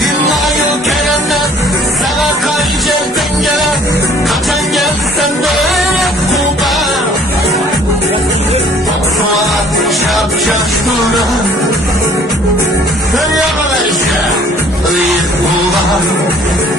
Dünyayı gelenler, sana karşı dengeler, kaçan gelsen böyle kurban. Osman şapşaş duran, böyle işte, iyi kurban.